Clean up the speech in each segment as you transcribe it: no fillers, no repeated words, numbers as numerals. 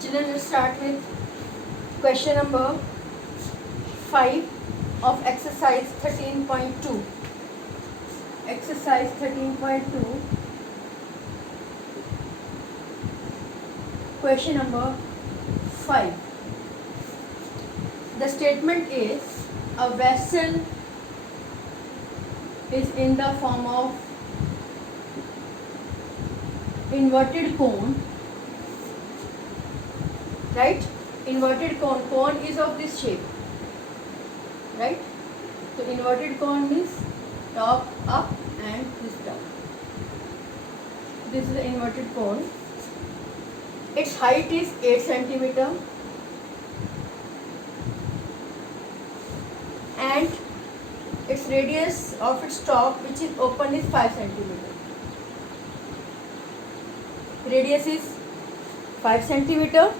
Children, let's start with question number 5 of exercise 13.2. Exercise 13.2. Question number 5. The statement is a vessel is in the form of inverted cone, right? Inverted cone is of this shape, right? So inverted cone means top up and this down. This is the inverted cone. Its height is 8 centimeter and its radius of its top, which is open, is 5 centimeter. Radius is 5 centimeter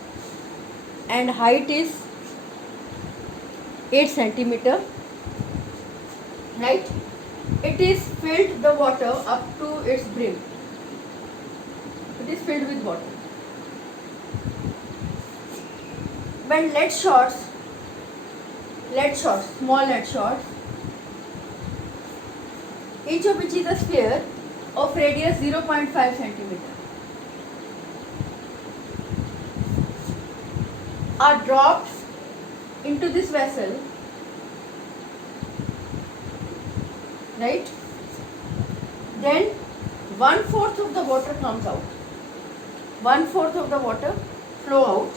and height is 8 centimeter, right? It is filled the water up to its brim. It is filled with water. When lead shots, small lead shots, each of which is a sphere of radius 0.5 centimeter, are dropped into this vessel, right? Then 1/4 of the water comes out. 1/4 of the water flow out.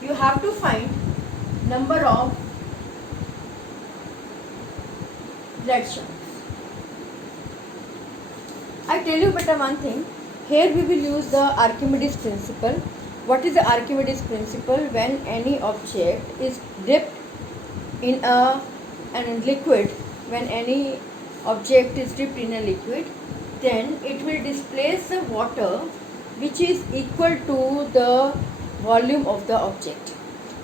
You have to find number of lead shots. I tell you better one thing. Here we will use the Archimedes principle. What is the Archimedes principle? When any object is dipped in a liquid, when any object is dipped in a liquid, then it will displace the water which is equal to the volume of the object.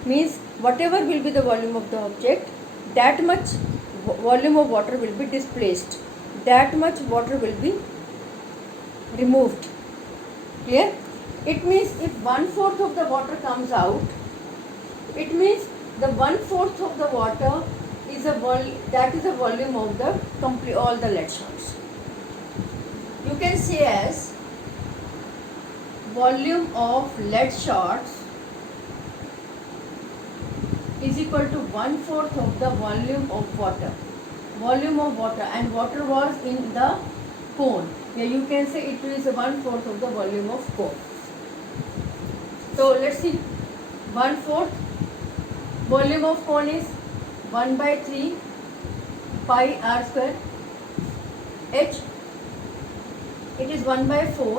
Means whatever will be the volume of the object, that much volume of water will be displaced, that much water will be removed. Clear? It means if 1/4 of the water comes out, it means the 1/4 of the water is that is the volume of the all the lead shots. You can say as volume of lead shots is equal to 1/4 of the volume of water. Volume of water, and water was in the cone. Yeah, you can say it is 1/4 of the volume of cone. So let's see. 1/4 volume of cone is 1/3 pi r square h. It is 1/4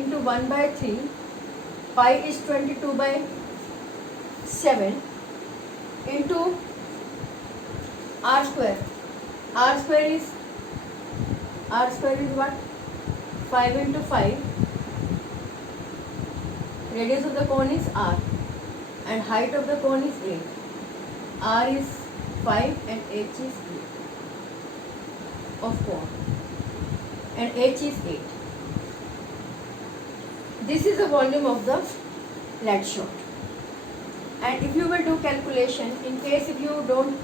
into 1/3. Pi is 22/7 into r square. R square is what? 5 into 5. Radius of the cone is r and height of the cone is 8. R is 5 and h is 8 of cone and h is 8. This is the volume of the lead shot. And if you will do calculation, in case if you don't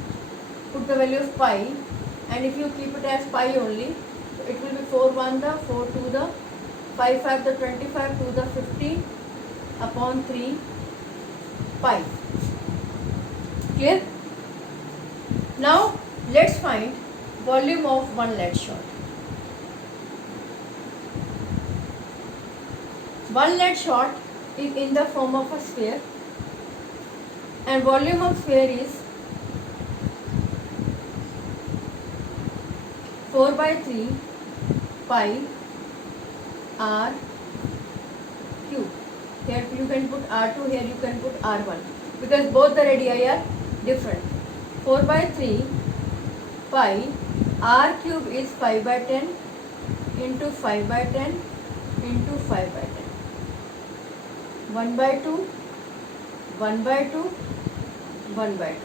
put the value of pi and if you keep it as pi only, it will be 4 1 the 4 2 the 5 5 the 25 2 the 50 upon 3 pi. Clear? Now let's find volume of one lead shot. One lead shot is in the form of a sphere and volume of sphere is 4/3 pi r cube. Here you can put r2, here you can put r1 because both the radii are different. 4/3 pi r cube is 5/10 into 5/10 into 5/10. 1/2 1/2 1/2.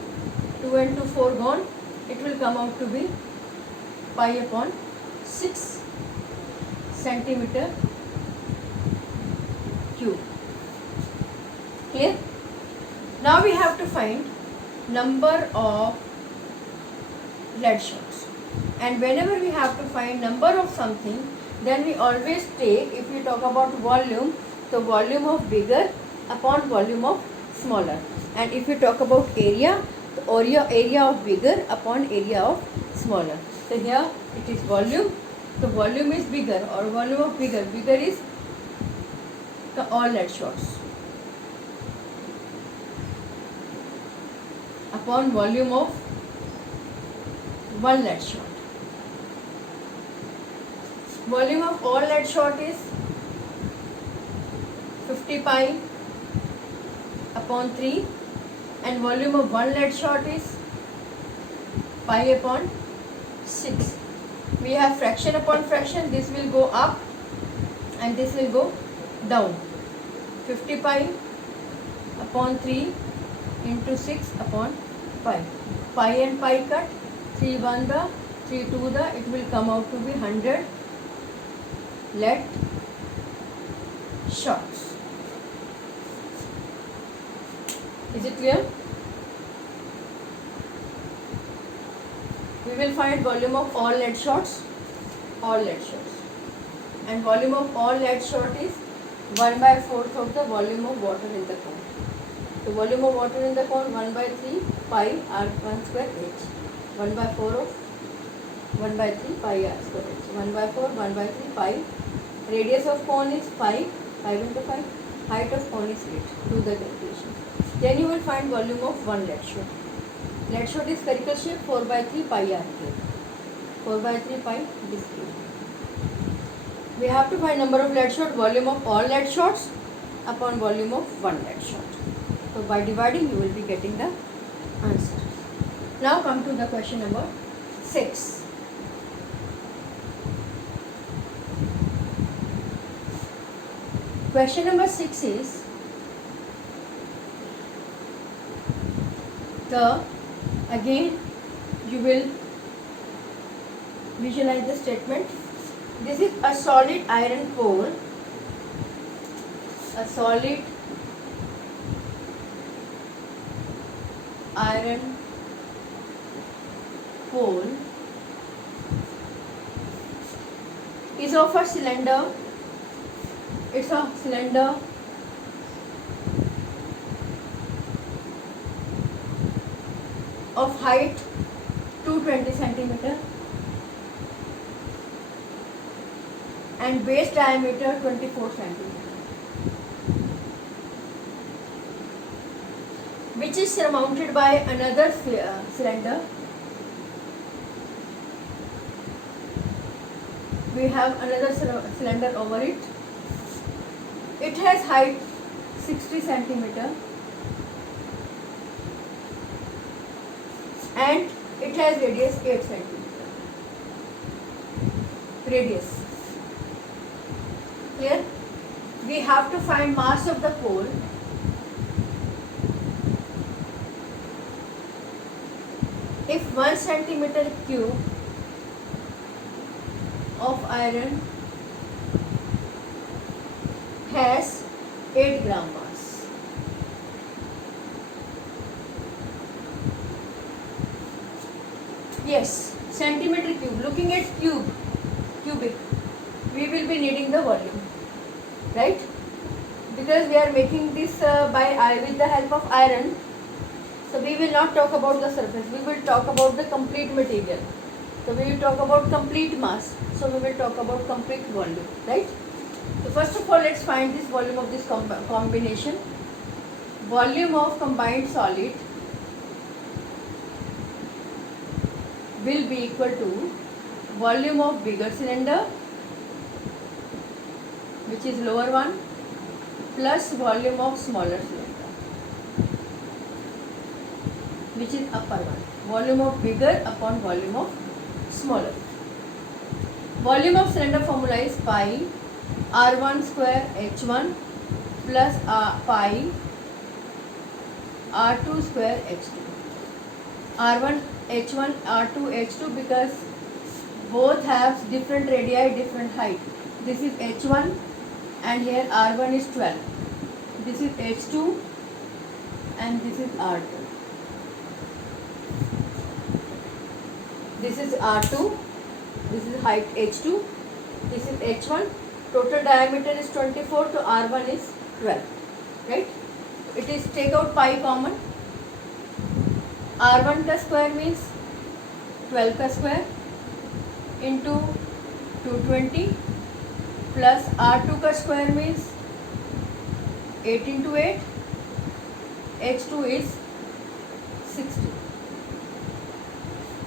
2 and 2 4 gone. It will come out to be pi upon 6 centimeter cube. Clear? Now we have to find number of lead shots, and whenever we have to find number of something, then we always take, if we talk about volume, the volume of bigger upon volume of smaller, and if we talk about area, the area of bigger upon area of smaller. So here it is volume, the volume is bigger, or volume of bigger is all lead shots upon volume of one lead shot. Volume of all lead shot is 50 pi upon 3, and volume of one lead shot is pi upon 6. We have fraction upon fraction, this will go up and this will go down. 50 pi upon 3 into 6 upon pi. Pi and pi cut, 3 1 the, 3 2 the, it will come out to be 100 lead shots. Is it clear? We will find volume of all lead shots, and volume of all lead shot is 1/4 of the volume of water in the cone. So volume of water in the cone 1/3 pi r1 square h. 1/4 of 1/3 pi r square h. 1/4 1/3 pi. Radius of cone is 5 into 5. Height of cone is 8. Do the calculation. Then you will find volume of one lead shot. Lead shot is spherical shape, 4/3 pi r cube. 4/3 pi this cube. We have to find number of lead shot, volume of all lead shots upon volume of one lead shot. So by dividing you will be getting the answer. Now come to the question number 6. Question number 6 is again you will visualize the statement. This is a solid iron pole, a solid iron pole is of a cylinder. It's a cylinder of height 220 centimeter and base diameter 24 centimeter, which is surmounted by another cylinder. We have another cylinder over it. It has height 60 centimeter and it has radius 8 centimeter. Radius. Here we have to find mass of the pole. If 1 centimeter cube of iron has 8 gram mass, yes, centimeter cube. Looking at cubic, we will be needing the volume, right? Because we are making this with the help of iron, so we will not talk about the surface. We will talk about the complete material. So we will talk about complete mass. So we will talk about complete volume, right? So first of all, let's find this volume of this combination. Volume of combined solid will be equal to volume of bigger cylinder, which is lower one, plus volume of smaller cylinder, which is upper one. Volume of bigger upon volume of smaller. Volume of cylinder formula is pi r1 square h1 plus pi r2 square h2. R1 h1 r2 h2 because both have different radii, different height. This is h1 and here r1 is 12. This is h2 and this is R2. This is R2, this is height H2, this is H1. Total diameter is 24, so R1 is 12, right? It is take out pi common. R1 का square means 12 का square into 220 plus R2 का square means 8 into 8. H2 is 60.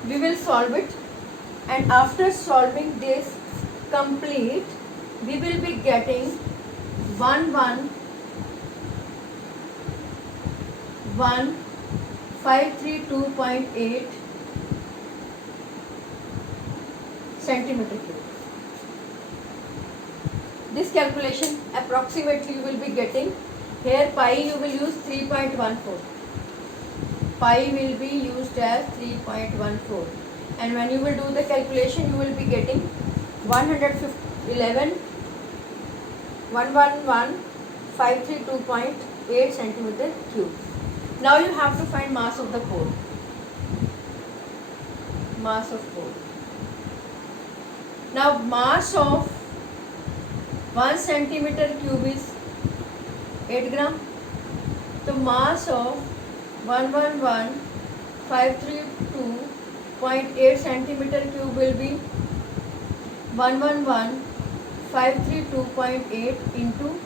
We will solve it, and after solving this complete, we will be getting 11532.8 centimeter cube. This calculation approximately you will be getting. Here pi you will use 3.14. Pi will be used as 3.14, and when you will do the calculation you will be getting 111,532.8 centimeter cube. Now you have to find mass of the core. Mass of core. Now mass of 1 centimeter cube is 8 gram. So mass of 111,532.8 centimeter cube will be 111,532.8 into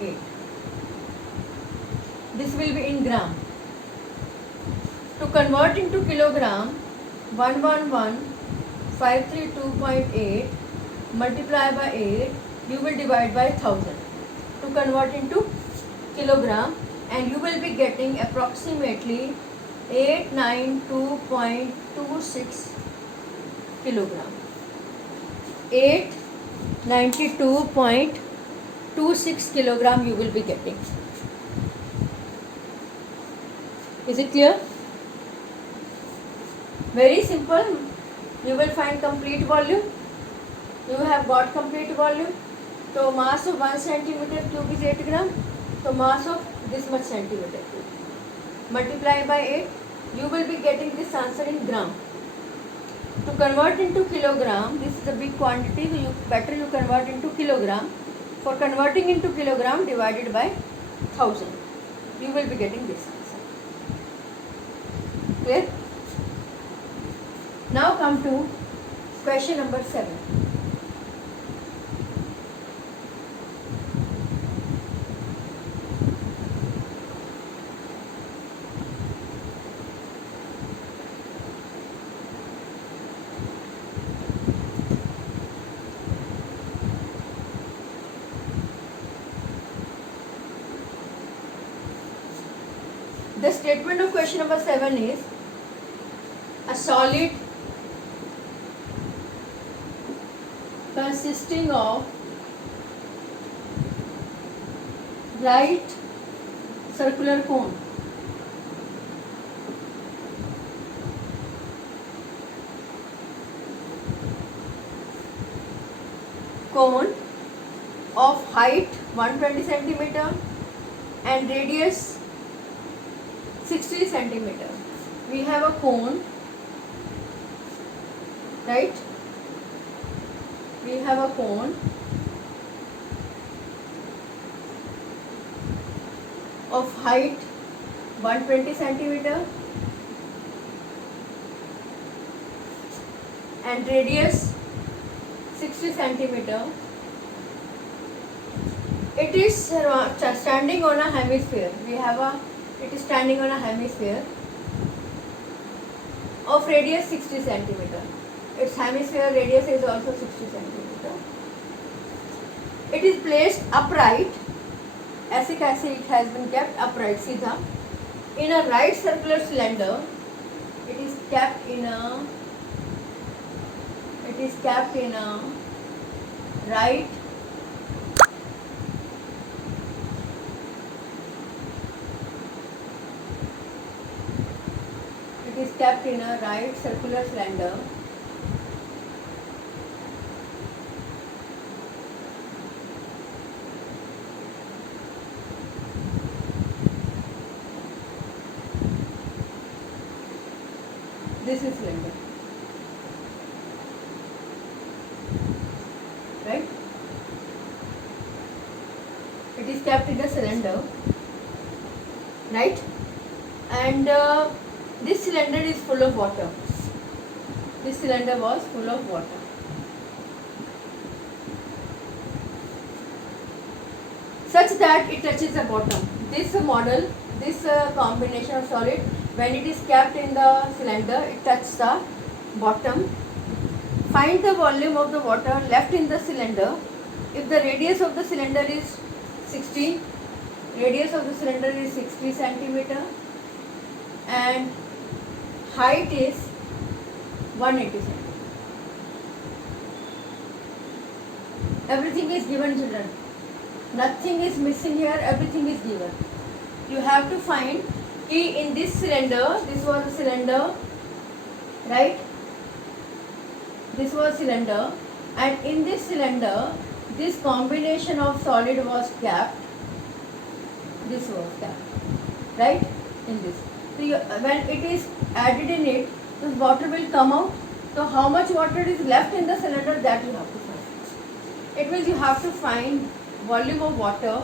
8. This will be in gram. To convert into kilogram, 111,532.8 multiply by 8, you will divide by 1000 to convert into kilogram, and you will be getting approximately 892.26 kilogram. 892.26 kilogram you will be getting. Is it clear? Very simple. You will find complete volume. You have got complete volume. So mass of 1 centimeter cube is 8 gram. So mass of this much centimeter cube. Multiply by 8. You will be getting this answer in gram. To convert into kilogram, this is a big quantity. So better you convert into kilogram. For converting into kilogram, divided by 1000. You will be getting this answer. Clear? Now come to question number 7. The statement of question number 7 is a solid consisting of right circular cone of height 120 centimeter and radius 60 centimeter. We have a cone, right? We have a cone of height 120 centimeter and radius 60 centimeter. It is standing on a hemisphere. It is standing on a hemisphere of radius 60 centimeter. Its hemisphere radius is also 60 centimeter. It is placed upright. ऐसे कैसे it has been kept upright, सीधा, in a right circular cylinder. It is kept in a right circular cylinder This is cylinder, right? It is kept in a cylinder, right? And this cylinder is full of water. This cylinder was full of water. Such that it touches the bottom. This model, this combination of solid, when it is kept in the cylinder, it touches the bottom. Find the volume of the water left in the cylinder. If the radius of the cylinder is 60, radius of the cylinder is 60 centimeter, and height is 180 centimeter. Everything is given, children. Nothing is missing here, everything is given. You have to find in this cylinder, this was a cylinder, right? This was cylinder, and in this cylinder, this combination of solid was kept. This was kept, right? In this. So when it is added in it, this water will come out. So how much water is left in the cylinder, that you have to find. It means you have to find volume of water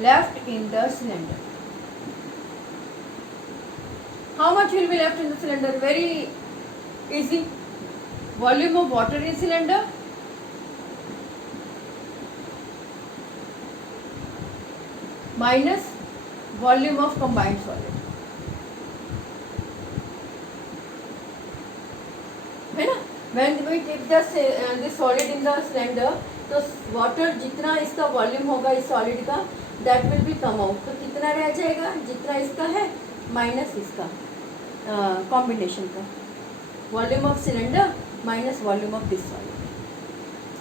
left in the cylinder. How much will be left in the cylinder? Very easy. Volume of water in cylinder minus volume of combined solid, है ना? When we keep this solid in the cylinder, तो water जितना इसका volume होगा इस solid का, that will be come out. तो कितना रह जाएगा? जितना इसका है minus इसका combination का. Volume of cylinder minus volume of this solid.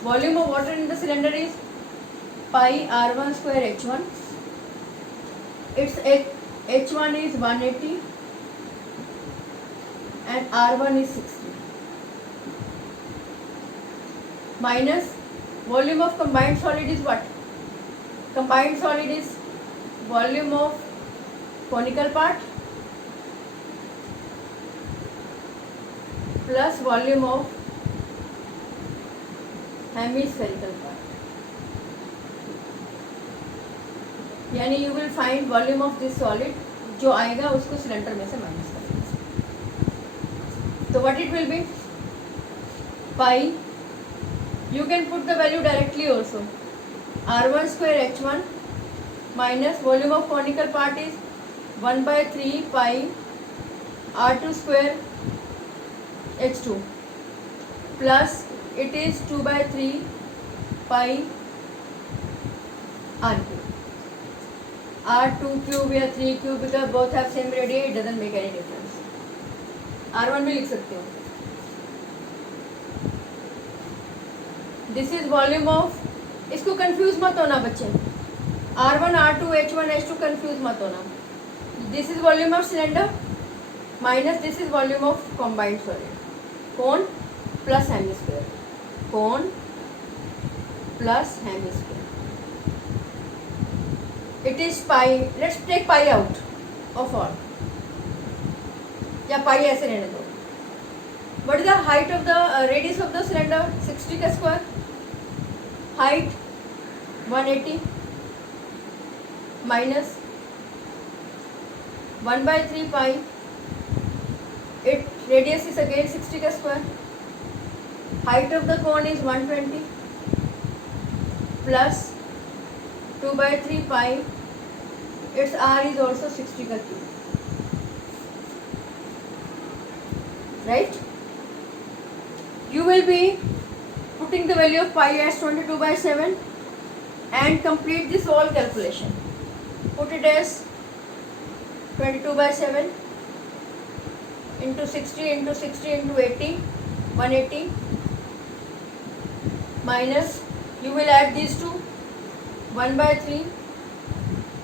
Volume of water in the cylinder is pi r1 square h1. Its h1 is 180 and r1 is 60. Minus volume of combined solid is what? Combined solid is volume of conical part plus volume of hemispherical part. यानी you will find volume of this solid, जो आएगा उसको cylinder में से minus करेंगे. तो what it will be? Pi. You can put the value directly also. R1 square H1 minus volume of conical part is 1 by 3 pi R2 square H2 plus it is 2 by 3 pi R2. R2 cube या 3 cube because both have same radius, it doesn't make any difference. R1 भी लिख सकते हो. This is volume of, इसको confuse मत होना बच्चे. R1, R2, H1, H2 confuse मत होना. This is volume of cylinder minus this is volume of combined solid. Cone plus hemisphere. Cone plus hemisphere. It is pi. Let's take pi out of all. या pi ऐसे रहने दो. What is the height of the radius of the cylinder? 60 का square. Height 180 minus 1 by 3 pi. It radius is again 60 का square. Height of the cone is 120 plus 2 by 3 pi. Its r is also 60 का cube. Right? You will be putting the value of pi as 22 by 7 and complete this whole calculation. Put it as 22 by 7 into 60 into 60 into 80, 180 minus, you will add these two, 1 by 3,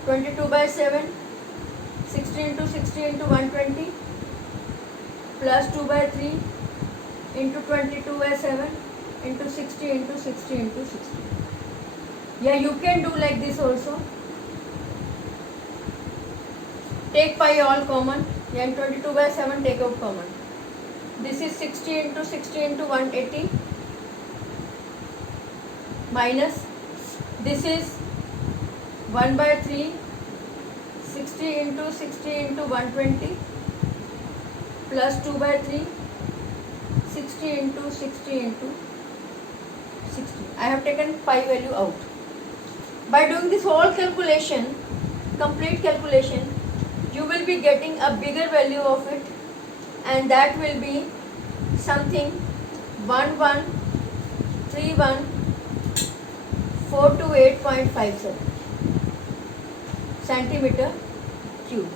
22 by 7, 60 into 60 into 120 plus 2 by 3 into 22 by 7 into 60 into 60 into 60. Yeah, you can do like this also. Take pi all common, and 22 by 7 take out common. This is 60 into 60 into 180 minus this is 1 by 3 60 into 60 into 120 plus 2 by 3 60 into 60 into 60. I have taken pi value out. By doing this whole calculation, complete calculation, you will be getting a bigger value of it, and that will be something 1131,428.57 centimeter cube.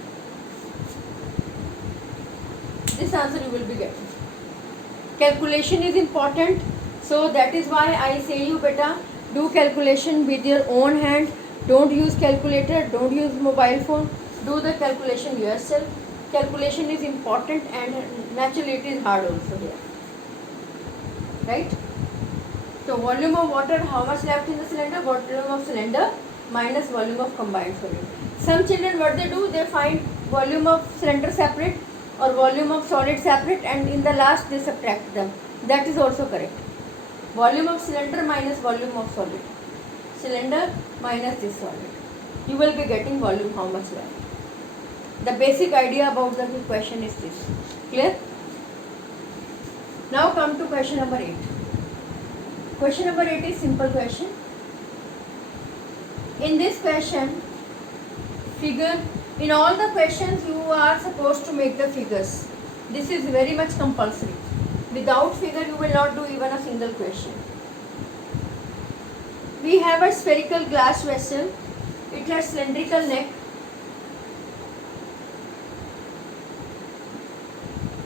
This answer you will be getting. Calculation is important, so that is why I say you beta do calculation with your own hand. Don't use calculator, don't use mobile phone, do the calculation yourself. Calculation is important, and naturally it is hard also here, right? So volume of water, how much left in the cylinder? Volume of cylinder minus volume of combined solid. Some children, what they do, they find volume of cylinder separate or volume of solid separate, and in the last they subtract them. That is also correct. Volume of cylinder minus volume of solid. Cylinder minus this solid. You will be getting volume how much left. The basic idea about the question is this. Clear? Now come to question number 8. Question number 8 is simple question. In this question, figure, in all the questions you are supposed to make the figures. This is very much compulsory. Without figure you will not do even a single question. We have a spherical glass vessel. It has cylindrical neck,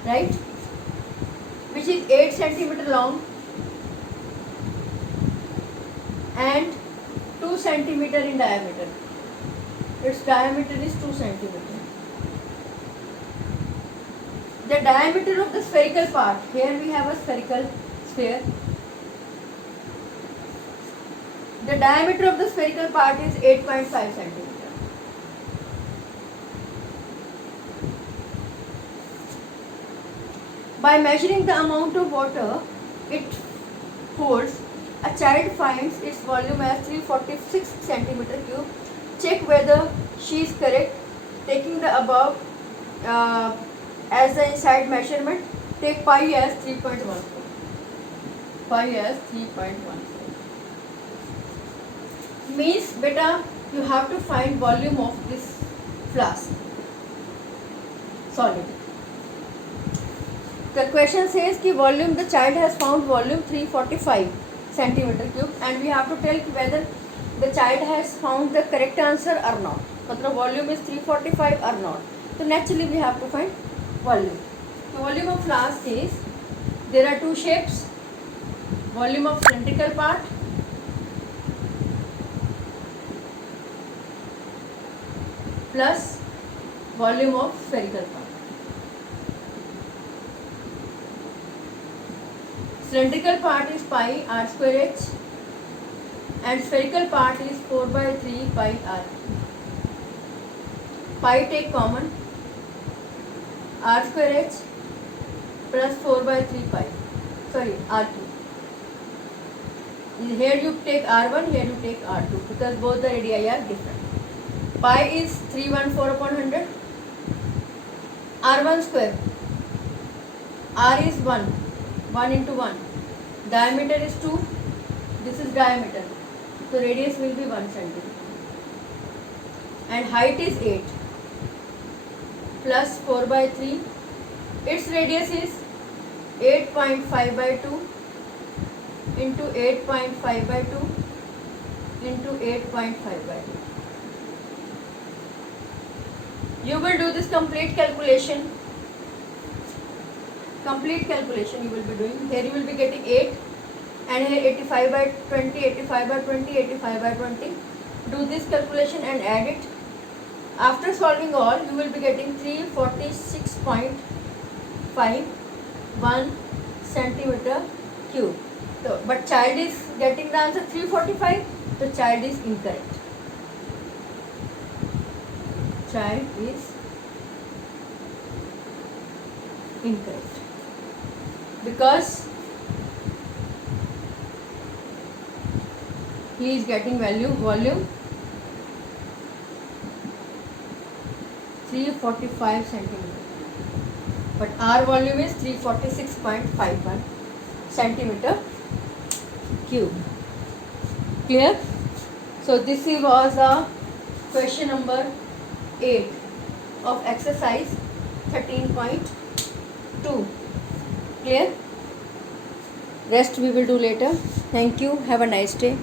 right, which is 8 centimeter long and 2 centimeter in diameter. Its diameter is 2 centimeter. The diameter of the spherical part, here we have a spherical sphere. The diameter of the spherical part is 8.5 centimeter. By measuring the amount of water it holds, a child finds its volume as 346 centimeter cube. Check whether she is correct. Taking the above as the inside measurement, take pi as 3.14. Pi as 3.14. Means beta you have to find volume of this flask solid. The question says ki volume, the child has found volume 345 centimeter cube, and we have to tell whether the child has found the correct answer or not. Matlab volume is 345 or not. So naturally we have to find volume. The volume of flask is, there are two shapes, volume of cylindrical part plus volume of spherical part. Cylindrical part is pi r square h and spherical part is 4 by 3 pi r. Pi take common, r square h plus 4 by 3 pi, sorry r2. Here you take r1, here you take r2 because both the radii are different. Pi is 314 upon 100. r1 square, r is 1, 1 into 1. Diameter is 2, this is diameter, so radius will be 1 centimeter. And height is 8 plus 4 by 3. Its radius is 8.5 by 2 into 8.5 by 2 into 8.5 by 2. You will do this complete calculation. Complete calculation you will be doing. Here you will be getting 8 and here 85 by 20, 85 by 20, 85 by 20. Do this calculation and add it. After solving all, you will be getting 346.51 centimeter cube. So, but child is getting the answer 345. The child is incorrect. Child is Incorrect. Because he is getting volume 345 centimeter, but our volume is 346.51 centimeter cube. Clear? So this was a question number 8 of exercise 13.2. Clear? Rest we will do later. Thank you. Have a nice day.